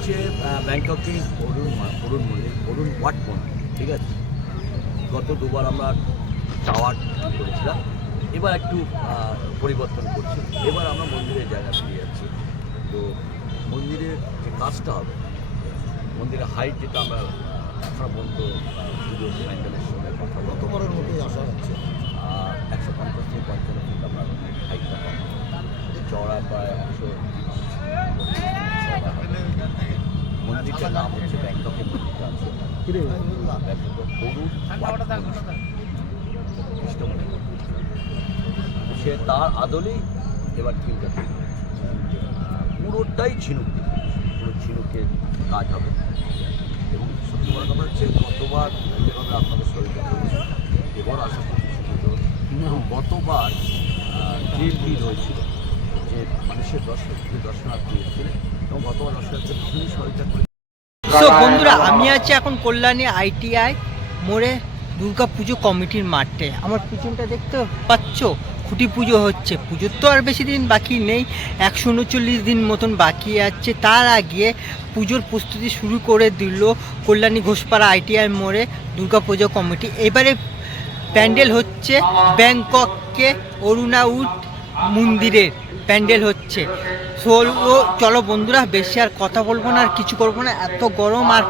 হচ্ছে ব্যাংককে অরুণ ওয়াট মন্দির, ঠিক আছে। গত দুবার আমরা টাওয়ার করেছিলাম, এবার একটু পরিবর্তন করছি। এবার আমরা মন্দিরের জায়গা পেয়ে যাচ্ছি। তো মন্দিরের যে কাজটা হবে, মন্দিরের হাইট যেটা আমরা এখনো পর্যন্ত পুজো প্যান্ডেলের সঙ্গে কথা গতবারের মতোই আশা হচ্ছে 150 থেকে 55 ফিট আমরা হাইটটা পাবো। চওড়া প্রায় 100। মন্দিরটার নাম হচ্ছে ব্যাংককের মন্দিরটা আছে সে তার আদলেই এবার থিমটা তৈরি হয়েছে। পুরোটাই ঝিনুক, পুরো ঝিনুকের কাজ হবে। এবং সত্যি বড় কথা হচ্ছে গতবার যেভাবে আপনাদের শরীরটা করেছে, এবার আশা করছি গতবার যে ভিড় হয়েছিল, যে মানুষের দর্শনার্থী এসেছিলেন এবং গতবার দর্শনার্থী ভীষণ শরীরটা করে। তো বন্ধুরা, আমি আছি এখন কল্যাণী ITI মোড়ে দুর্গা পুজো কমিটির মাঠে। আমার পিছনটা দেখতে পাচ্ছ, খুঁটি পুজো হচ্ছে। পুজোর তো আর বেশি দিন বাকি নেই, 139 দিন মতন বাকি আছে। তার আগে পুজোর প্রস্তুতি শুরু করে দিল কল্যাণী ঘোষপাড়া ITI মোড়ে দুর্গা পুজো কমিটি। এবারে প্যান্ডেল হচ্ছে ব্যাংককে অরুণাউট মন্দিরের প্যান্ডেল হচ্ছে। চলো বন্ধুরা, বেশি আর কথা বলবো না, আর কিছু করবো না, এত গরম আর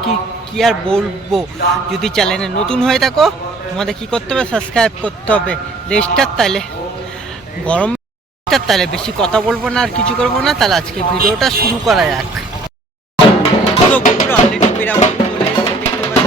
কি আর বলবো। যদি চ্যানেলে নতুন হয়ে থাকো, তোমাদের কি করতে হবে, সাবস্ক্রাইব করতে হবে। রেস্টার তাহলে গরম তাহলে বেশি কথা বলবো না, আর কিছু করবো না। তাহলে আজকে ভিডিওটা শুরু করা যাক। তো বন্ধুরা, অলরেডি পেরামন চলে এসেছে, দেখতে পাচ্ছ।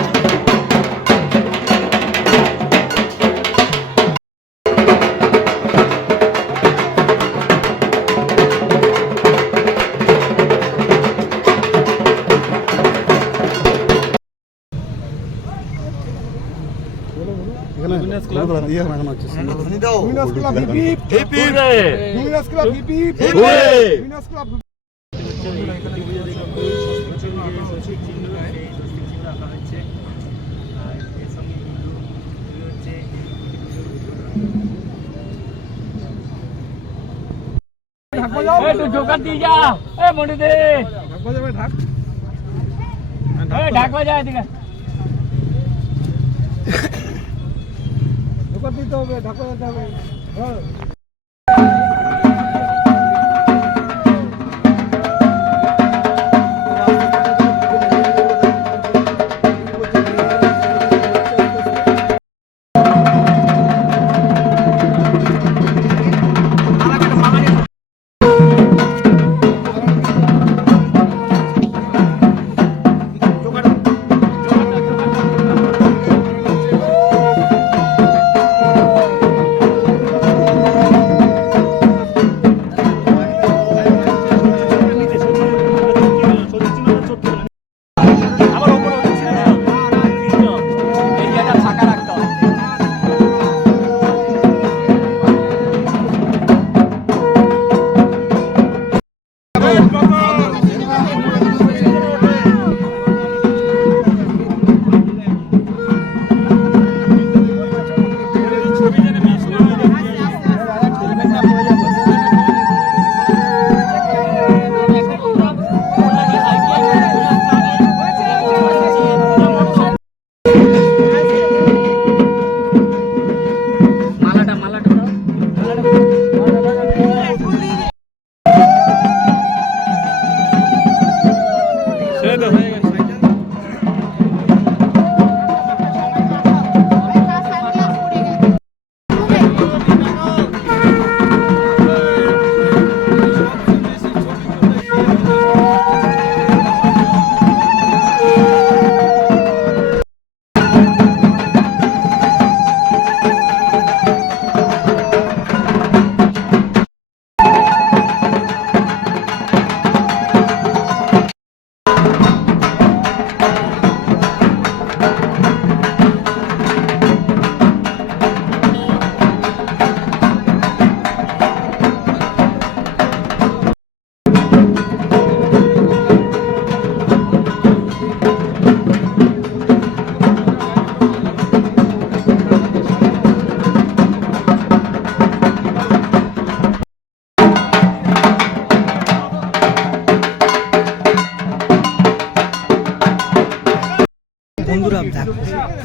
ঢাকা যায় দিকে দিতে হবে, ঢাকা যেতে হবে।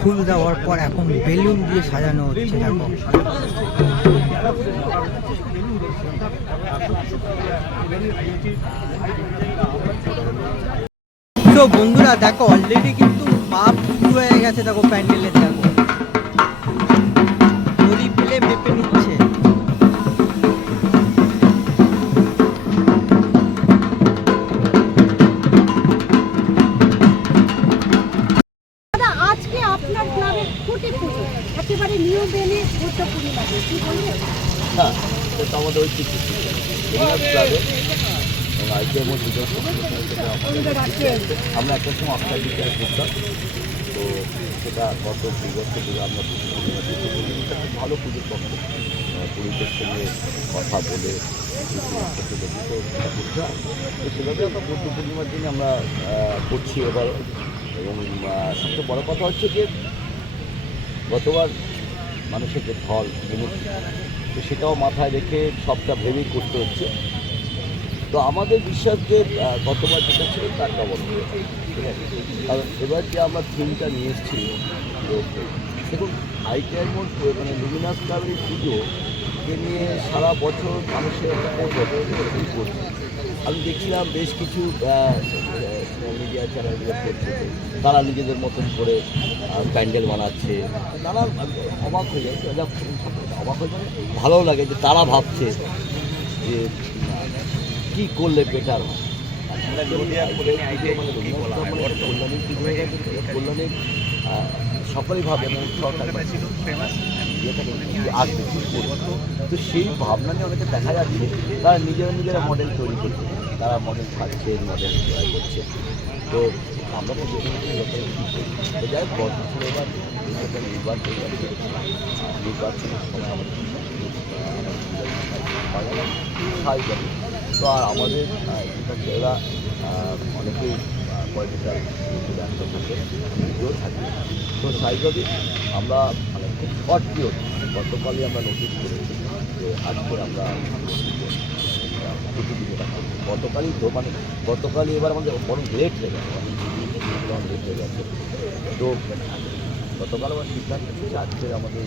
ফুল দেওয়ার পর এখন বেলুন দিয়ে সাজানো হচ্ছে। দেখো তো বন্ধুরা দেখো অলরেডি কিন্তু মাপ শুরু হয়ে গেছে। দেখো প্যান্ডেলের দেখো দড়ি পেলে মেপে নিচ্ছে। আজকে আপনার ক্লাবের খুঁটি পুজো একেবারে নিউ বেলি বুদ্ধ পূর্ণিমাতে কি বলবেন? না, এটা আমাদের ঐতিহ্য ক্লাবে এবং আইটিআই মধ্যে আমরা একটা সময় আপনার দিকে করতাম। তো সেটা গত 2 বছর ধরে আমরা একটা ভালো পুজোর পক্ষে পুরীদের সঙ্গে কথা বলে তো সেভাবে আমরা বুদ্ধ পূর্ণিমার দিনে আমরা করছি এবার। এবং সবচেয়ে বড় কথা হচ্ছে যে গতবার মানুষের যে ফল বিমুক্তি, তো সেটাও মাথায় রেখে সবটা ভেবেই করতে হচ্ছে। তো আমাদের বিশ্বাস যে গতবার যেটা ছিল তার ডবল, ঠিক আছে। কারণ এবার যে আমরা থিমটা নিয়ে এসেছি, তো দেখুন আইটিআই মধ্যে মানে লুমিনাস ক্লাবের পুজোকে নিয়ে সারা বছর মানুষের একটা করছে। আমি দেখছিলাম বেশ কিছু মিডিয়া চ্যানেলগুলো করছে, তারা নিজেদের মতন করে প্যান্ডেল বানাচ্ছে। নানা অবাক হয়ে যায়, অবাক হয়ে যায়, ভালোও লাগে যে তারা ভাবছে যে কী করলে বেটার হয়। কল্যাণী সকলেই ভাবে এবং সরকার আসবে কী করবো। তো সেই ভাবনা নিয়ে অনেকে দেখা যাচ্ছে তারা নিজেরা মডেল তৈরি করছে, তারা মডেল খাচ্ছে, মডেল তৈরি করছে। তো আমরা তো তো যাই হোক গত বছর এবার নির্বাচনের সময় আমাদের তো আর আমাদের এরা অনেকেই পলিটিক্যাল ব্যস্ত থাকে, নিজেও থাকি। তো স্বাভাবিকভাবে আমরা মানে খুব শর্ট পিরিয়ড গতকালই আমরা নোটিশ করেছি যে আজকে আমরা গতকালই তো মানে গতকালই এবার আমাদের বড় লেট হয়ে গেছে, লেট হয়ে গেছে। তো গতকাল আমার সিদ্ধান্ত ছিল আজকে আমাদের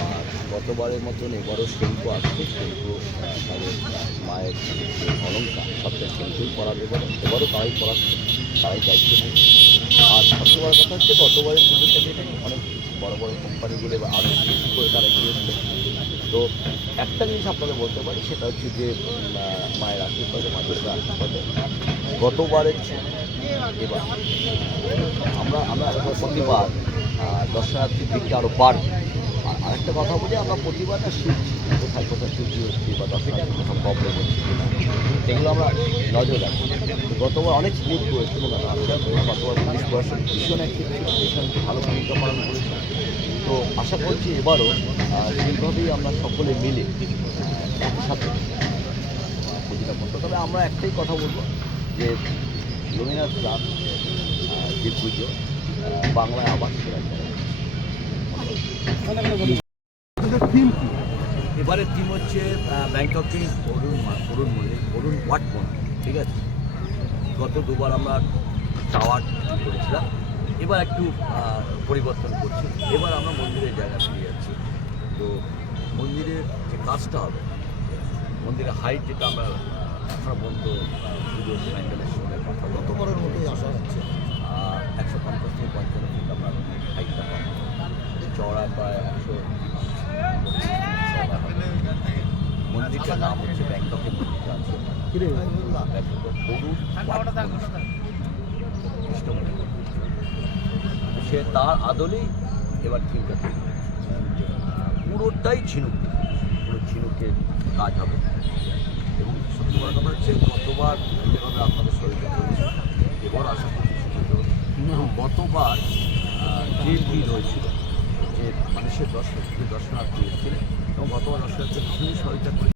আর গতবারের মতন এবারও শিল্প আসছে, শিল্প তাদের মায়ের অলঙ্কার সবটা শিল্পই করাবে, এবারও তারাই করাচ্ছে, তারাই দায়িত্ব নিচ্ছে। আর সবচেয়ে বড় কথা হচ্ছে গতবারের পুজোটা যেটা অনেক বড় বড় কোম্পানিগুলো বা আরও বেশি করে তারা গিয়েছে। তো একটা জিনিস আপনাদের বলতে পারি, সেটা হচ্ছে যে মায়ের আশীর্বাদে, মাদের আশীর্বাদে গতবারের এবার আমরা প্রতিবার দর্শনার্থীর দিকটা আরও বাড়বে। আর আরেকটা কথা বলি, আমরা প্রতিবারটা শিখছি কোথায় কোথায় ত্রুটি হচ্ছে বা দর্শনার্থী কোথাও প্রবলেম হচ্ছে কিনা, সেগুলো আমরা নজর রাখছি। গতবার অনেক স্মুথ করেছে এবং গতবার পুলিশ প্রশাসন ভীষণ অ্যাক্টিভ ছিল, ভীষণ ভালো ভূমিকা পালন করেছে। তো আশা করছি এবারও সেইভাবেই আমরা সকলে মিলে একসাথে পুজোটা করতে। তবে আমরা একটাই কথা বলবো যে লুমিনাস ক্লাব যে পুজো বাংলায় আবার সেরা। এবারের থিম হচ্ছে ব্যাংককে অরুণ ওয়াট মন্দির, ঠিক আছে। গত দুবার আমরা টাওয়ার করেছিলাম, এবার একটু পরিবর্তন করছি। এবার আমরা মন্দিরের জায়গা ফিরে যাচ্ছি। তো মন্দিরের যে কাজটা হবে, মন্দিরের হাইট যেটা আমরা এখনো পর্যন্ত পুজোর প্যান্ডেলের সঙ্গে কথা গতবারের মতোই আশা হচ্ছে 150 থেকে 55 ফিট আমরা হাইটটা পাবো, চওড়া প্রায় 100। মন্দিরটার নাম হচ্ছে ব্যাংককের মন্দিরটা আছে সে তার আদলেই এবার থিমটা তৈরি পুরোটাই ঝিনুক, পুরো ঝিনুকের কাজ হবে। এবং সত্যি বড় কথা হচ্ছে গতবার যেভাবে আপনাদের শরীরে করেছে, এবার আশা করছি গতবার যে ভিড় হয়েছিল, যে মানুষের দর্শনার্থী এসেছিলেন এবং গতবার দর্শনার্থী খুবই সহযোগিতা করে।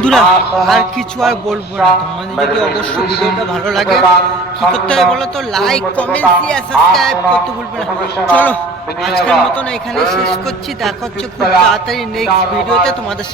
বন্ধুরা আর কিছু আর বলবো না, তোমাদের যদি অবশ্যই ভিডিওটা ভালো লাগে কি করতে হবে বলো তো, লাইক কমেন্ট শেয়ার সাবস্ক্রাইব করতে ভুলবে না। চলো আজকের মতন এখানে শেষ করছি, দেখা হচ্ছে খুব তাড়াতাড়ি নেক্সট ভিডিওতে তোমাদের